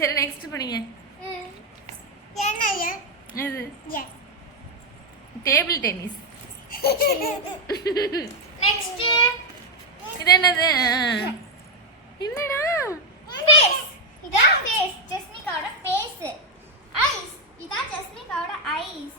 சரி நெக்ஸ்ட் பண்ணுங்க table tennis next இது என்னது என்னடா ஃபேஸ் இதான் ஃபேஸ் ஜஸ்மிகாவோட ஐஸ் இதான் ஜஸ்மிகாவோட ஐஸ்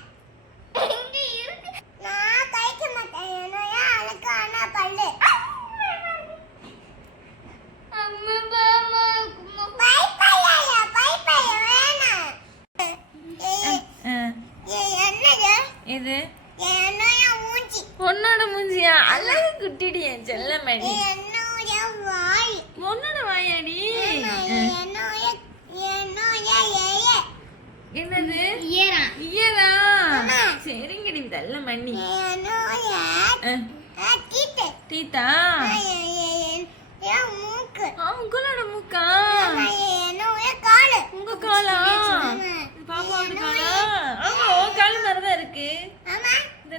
எது உன்னோட மூஞ்சியா அழகு குட்டிடி என் செல்ல மணி உன்னோட வாயாடி என்னது ஏரா ஏரா சரிங்கடி தெல்ல மணி தீத்தா உங்களோட மூக்கா உங்க காலா